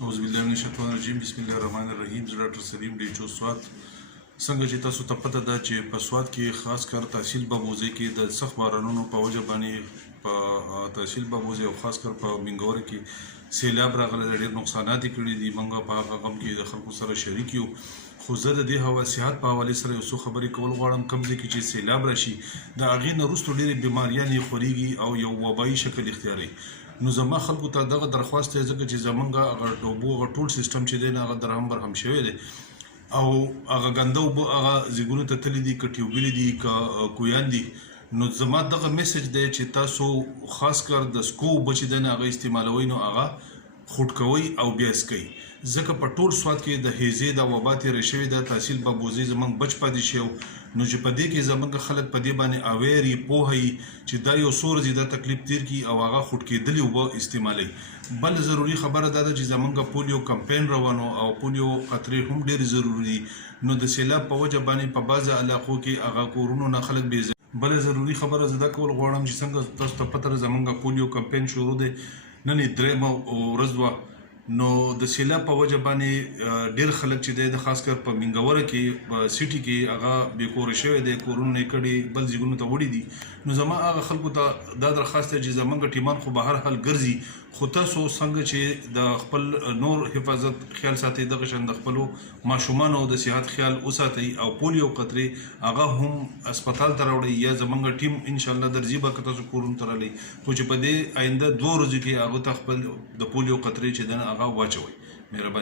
اعوذ بالله من الشیطان الرجیم بسم الله الرحمن الرحیم زه ډاکټر سلیم ډیچو سوات څنګه چې تاسو ته پته ده چې په سوات کې خاص کر تحصیل بابوزي کې د سخت بارانونو په وجه باندې په تحصیل بابوزي او خاص کر په منګور کې سیلاب راغلی ډېر نقصانات کړي دي موږ په هغه غم کې د خلکو سره شریک یو خو زه د دې هوا صحت په حواله سره یو څه خبرې کول غواړم کوم ځای کې چې سیلاب راشي د هغې نه وروسته ډېرې بیماریانې خورېږي او یو وبایي شکل اختیاروي نو زما خلکو ته دغه درخواست دی ځکه چې زمونږ هغه ډوبو هغه ټول سیستم چې دی نه هغه درهم برهم شوی دی او هغه ګنده اوبه هغه ځیګونو ته تللي دي که ټیوبلې دي که کویان دي نو زما دغه میسج دی چې تاسو خاص کر د سکو اوبه چې دی نه هغه استعمالوئ نو هغه خوټ کوئ او بیا څکئ ځکه په ټول سوات کې د هیزې د وبا تېره شوې ده تحصیل بابوزي زموږ بچ پاتې شي نو چې په دې کې زموږ خلک په دې باندې اویر یي پوهه یي چې دا یو څو ورځې دا تکلیف تیر کړي او هغه خوټ کېدلې اوبه استعمالوي بل ضروري خبره دا ده چې زموږ پولیو کمپین روانو او پولیو قطرې هم ډېرې ضروري دي نو د سیلاب په وجه باندې په بعضو علاقو کې هغه کورونو نه خلک بې بله ضروري خبره زه دا کول غواړم چې څنګه تاسو ته پته ده زموږ پولیو کمپین شروع دی نن یې درېیمه ورځ وه نو د سیلاب په وجه باندې ډېر خلک چې دی د خاص کر په منګوره کې په سیټي کې هغه بې کوره شوی دی کورونه یې کړي بل ځایونو ته وړي دي نو زما هغه خلکو ته دا درخواست دی چې زموږ ټیمان خو به هر حال ګرځي خو تاسو څنګه چې د خپل نور حفاظت خیال ساتئ دغه شان د خپلو ماشومانو د صحت خیال وساتئ او پولیو قطرې هغه هم اسپتال ته راوړئ یا زموږ ټیم انشاءالله درځي به که تاسو کورونو ته رالی خو چې په دې آینده 2 ورځو کې هغو ته خپل د پولیو قطرې چې دی هغه واچوئ مهرباني